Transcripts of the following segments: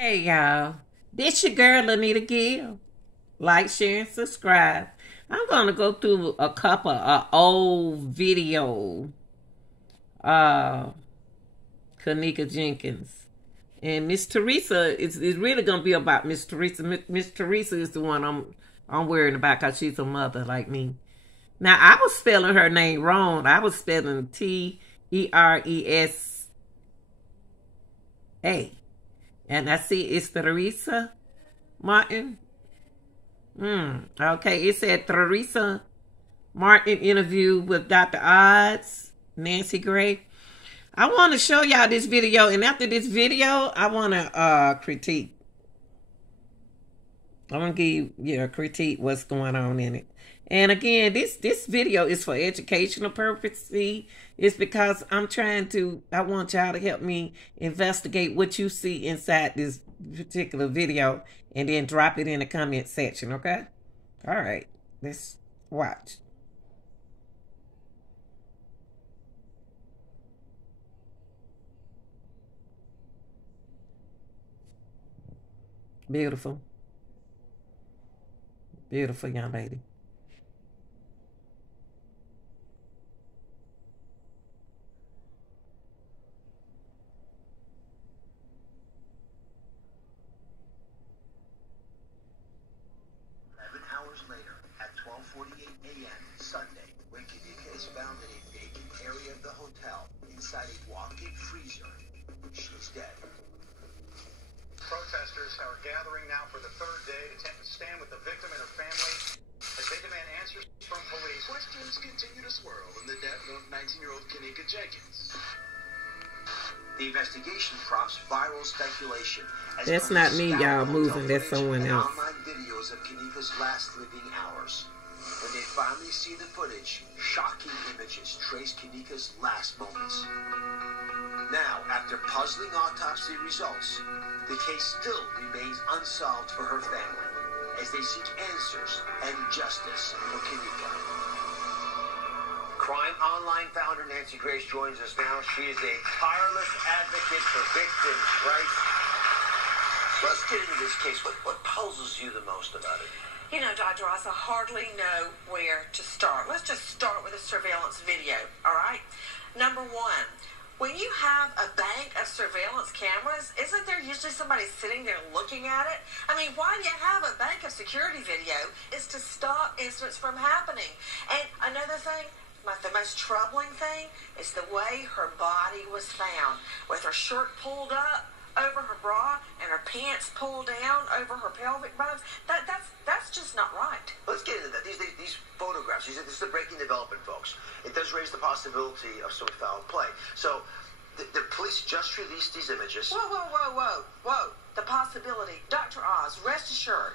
Hey y'all, this your girl Lenita Gill. Like, share, and subscribe. I'm gonna go through a couple of old video. Uh, Kanika Jenkins and Miss Theresa is really gonna be about Miss Theresa. Miss Theresa is the one I'm worrying about because she's a mother like me. Now I was spelling her name wrong. I was spelling Teresa, and I see it's Theresa Martin. Okay, it said Theresa Martin interview with Dr. Odds, Nancy Gray. I want to show y'all this video, and after this video, I want to critique. I want to give you a critique what's going on in it. And again, this video is for educational purposes. It's because I want y'all to help me investigate what you see inside this particular video and then drop it in the comment section, okay? All right, let's watch. Beautiful. Beautiful young lady. Later, at 12:48 a.m. Sunday, when Kanika is found in a vacant area of the hotel inside a walk-in freezer, she's dead. Protesters are gathering now for the third day to stand with the victim and her family as they demand answers from police. Questions continue to swirl in the death of 19-year-old Kanika Jenkins. The investigation prompts viral speculation. That's not me, y'all moving. That's someone else. Online videos of Kanika's last living hours. When they finally see the footage, shocking images trace Kanika's last moments. Now, after puzzling autopsy results, the case still remains unsolved for her family as they seek answers and justice for Kanika. Crime Online founder Nancy Grace joins us now. She is a tireless advocate for victims' rights. Let's get into this case. What puzzles you the most about it? You know, Dr. Ross, I hardly know where to start. Let's just start with a surveillance video, all right? Number one, when you have a bank of surveillance cameras, isn't there usually somebody sitting there looking at it? I mean, why do you have a bank of security video? Is to stop incidents from happening. And another thing, the most troubling thing is the way her body was found, with her shirt pulled up over her bra and her pants pulled down over her pelvic bones. That's just not right. Let's get into that. These photographs, this is the breaking development, folks. It does raise the possibility of some foul play. So the police just released these images. Whoa. The possibility. Dr. Oz, rest assured,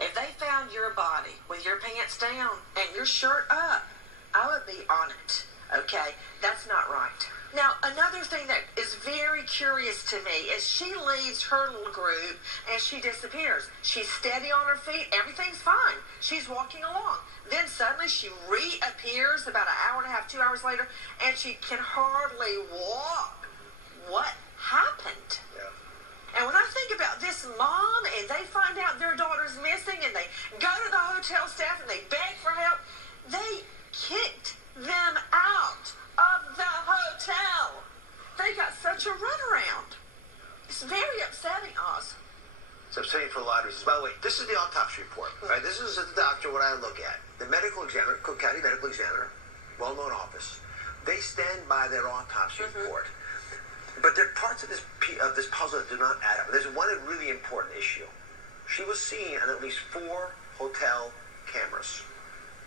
if they found your body with your pants down and your shirt up, I would be on it, okay? That's not right. Now, another thing that is very curious to me is she leaves her little group and she disappears. She's steady on her feet. Everything's fine. She's walking along. Then suddenly she reappears about an hour and a half, 2 hours later, and she can hardly walk. What happened? Yeah. And when I think about this mom and they find out their daughter's missing and they go to the hotel staff and they beg for help, they kicked them out of the hotel. They got such a runaround. It's very upsetting, Oz. It's upsetting for a lot of reasons. By the way, this is the autopsy report. Right? This is the doctor, what I look at. The medical examiner, Cook County Medical Examiner, well-known office. They stand by their autopsy report. But there are parts of this puzzle that do not add up. There's one really important issue. She was seen on at least 4 hotel cameras.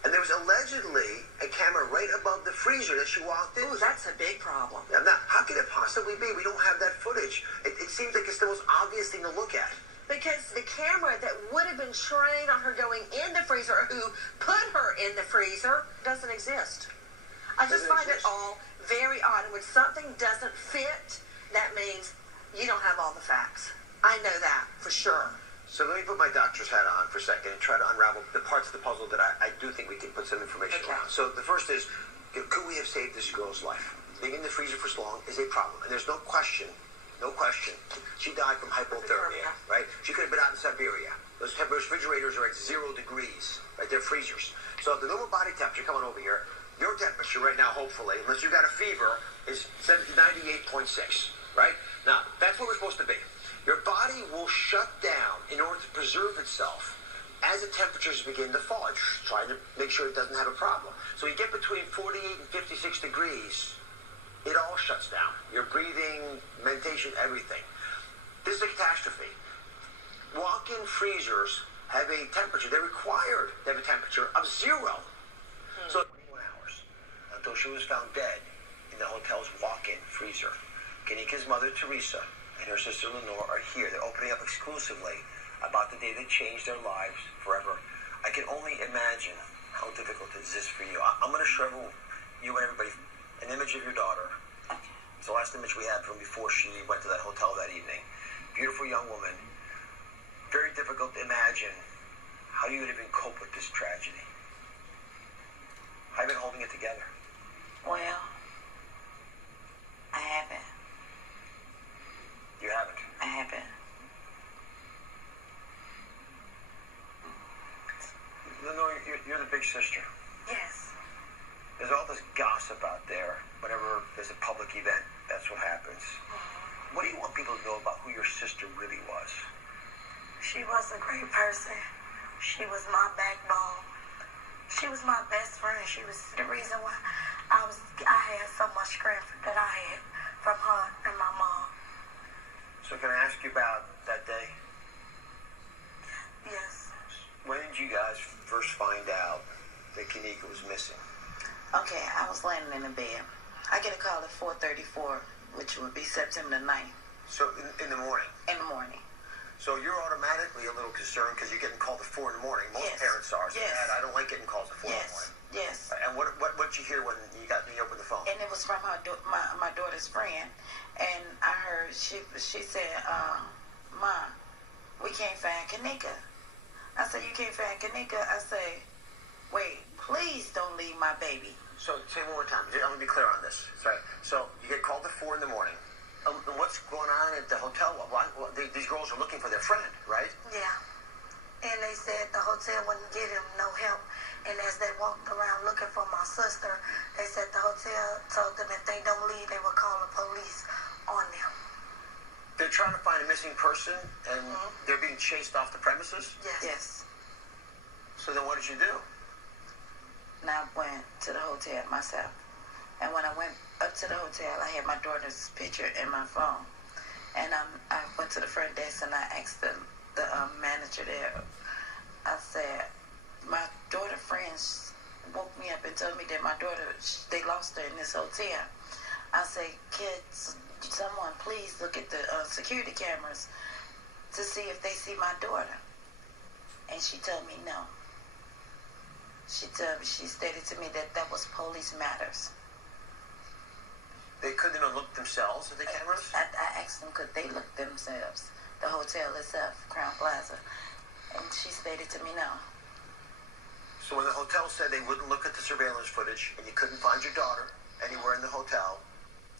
And there was allegedly a camera right above the freezer that she walked in. Ooh, that's a big problem. Now, how could it possibly be? We don't have that footage. It seems like it's the most obvious thing to look at. Because the camera that would have been trained on her going in the freezer, who put her in the freezer, doesn't exist. I just find it all very odd. And when something doesn't fit, that means you don't have all the facts. I know that for sure. So let me put my doctor's hat on for a second and try to unravel the parts of the puzzle that I do think we can put some information around. So the first is, could we have saved this girl's life? Being in the freezer for so long is a problem. And there's no question no question. She died from hypothermia, right? She could have been out in Siberia. Those refrigerators are at 0 degrees, right? They're freezers. So the normal body temperature, coming over here, your temperature right now, hopefully, unless you've got a fever, is 98.6, right? Now, that's what we're supposed to be. Your body will shut down in order to preserve itself as the temperatures begin to fall. It's trying to make sure it doesn't have a problem. So you get between 48 and 56 degrees, it all shuts down. Your breathing, meditation, everything. This is a catastrophe. Walk-in freezers have a temperature. They're required to have a temperature of 0. So 21 hours until she was found dead in the hotel's walk-in freezer. Kanika's mother, Theresa, and her sister, Lenora, are here. They're opening up exclusively about the day that changed their lives forever. I can only imagine how difficult this is for you. I'm going to show you and everybody an image of your daughter. It's the last image we had from before she went to that hotel that evening. Beautiful young woman. Very difficult to imagine how you would even cope with this tragedy. How have you been holding it together? Well, I haven't. You haven't? I haven't. Lenora, you're the big sister. Yes. There's all this gossip out there. Whenever there's a public event, that's what happens. What do you want people to know about who your sister really was? She was a great person. She was my backbone. She was my best friend. She was the reason why I had so much strength that I had from her and my mom. So can I ask you about that day? Yes. When did you guys first find out that Kanika was missing? Okay, I was laying in the bed. I get a call at 4:34, which would be September the 9th. So in the morning? In the morning. So you're automatically a little concerned because you're getting called at 4 in the morning. Most Yes. parents are. So Yes. Dad, I don't like getting calls at 4 in the Yes. morning. Yes. And what'd you hear when you opened the phone? And it was from my daughter's friend, and I heard she said, "Mom, we can't find Kanika." I said, "You can't find Kanika?" I say, "Wait, please don't leave my baby." So say one more time. I'm gonna be clear on this. Sorry. So you get called at 4 in the morning. And what's going on at the hotel? These girls are looking for their friend, right? Yeah. And they said the hotel wouldn't give them no help. And as they walked around looking for my sister, they said the hotel told them if they don't leave, they would call the police on them. They're trying to find a missing person, and they're being chased off the premises? Yes. Yes. So then what did you do? And I went to the hotel myself. And when I went up to the hotel, I had my daughter's picture in my phone. And I went to the front desk and I asked the manager there. I said, my daughter friends woke me up and told me that my daughter, they lost her in this hotel. I said, kids, someone please look at the security cameras to see if they see my daughter. And she told me no. She stated to me that was police matters. They couldn't even look themselves at the cameras? I asked them, could they look themselves? The hotel itself, Crown Plaza. And she stated to me no. So when the hotel said they wouldn't look at the surveillance footage and you couldn't find your daughter anywhere in the hotel,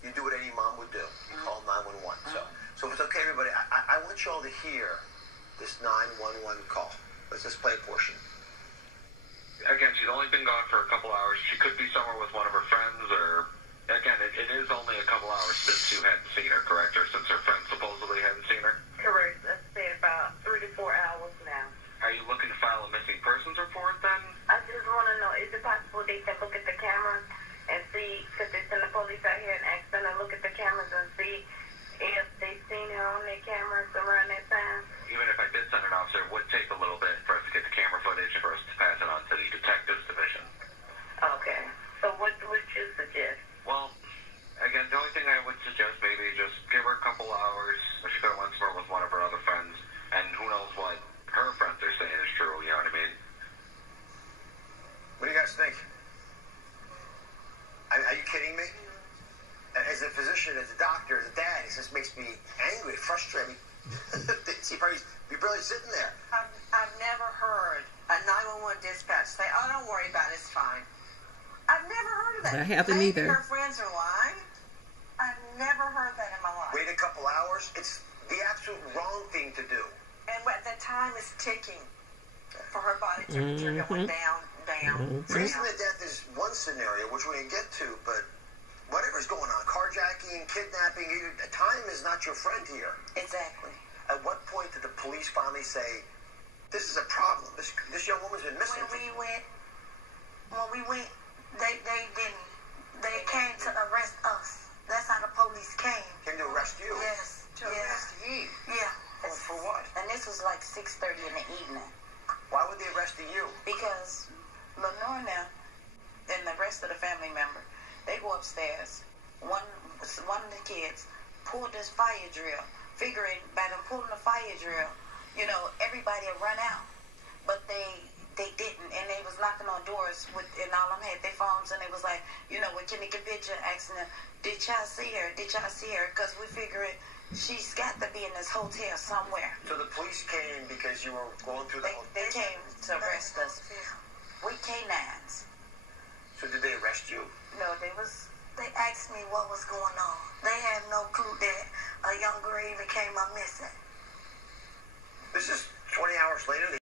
you do what any mom would do. You call 911. So if it's okay, everybody, I want you all to hear this 911 call. Let's just play a portion. Again, she's only been gone for a couple hours. She could be somewhere with one of her friends, or again, it is only a couple hours since you hadn't seen her, correct? Or since her friends supposedly hadn't seen her? Correct. Let's say about 3 to 4 hours now. Are you looking to file a missing persons report then? I just want to know, is it possible they can look at the cameras and see, because they send the police out here and ask them to look at the cameras and see if they've seen her on their cameras around that time? Even if I did send an officer, it would take a little bit for us to get the camera footage and for us to pass it on to the detectives division. Okay. So what would you suggest? Well, again, the only thing I would suggest, maybe just give her a couple hours. She could have went somewhere with one of her other friends, and who knows what her friends are saying is true, you know what I mean? What do you guys think? Are you kidding me? As a physician, as a doctor, as a dad, it just makes me angry, frustrated. You're barely sitting there. I've never heard a 911 dispatch say, "Oh, don't worry about it, it's fine." I've never heard of that. I haven't Maybe either. her friends are lying. I've never heard that in my life. Wait a couple couple hours, it's the absolute wrong thing to do. And the time is ticking for her body temperature going down. Freezing to death is one scenario, which we're going to get to, but whatever's going on, carjacking, kidnapping, time is not your friend here. Exactly. At what point did the police finally say, this is a problem, this young woman's been missing? When we went, they didn't. They came to arrest us. That's how the police came. Came to arrest you? Yes. To arrest you? Yeah. For what? And this was like 6:30 in the evening. Why would they arrest you? Because Lenora and the rest of the family member, they go upstairs. One of the kids pulled this fire drill, figuring by them pulling the fire drill, you know, everybody would run out. But they didn't, and they was knocking on doors and all of them had their phones, and they was like, you know, with Jimmy Kavitcha asking them, did y'all see her? Did y'all see her? Because we figured she's got to be in this hotel somewhere. So the police came because you were going through the They came to arrest us. We K-9s. So did they arrest you? No, they asked me what was going on. They had no clue that a young girl even came up missing. This is 20 hours later.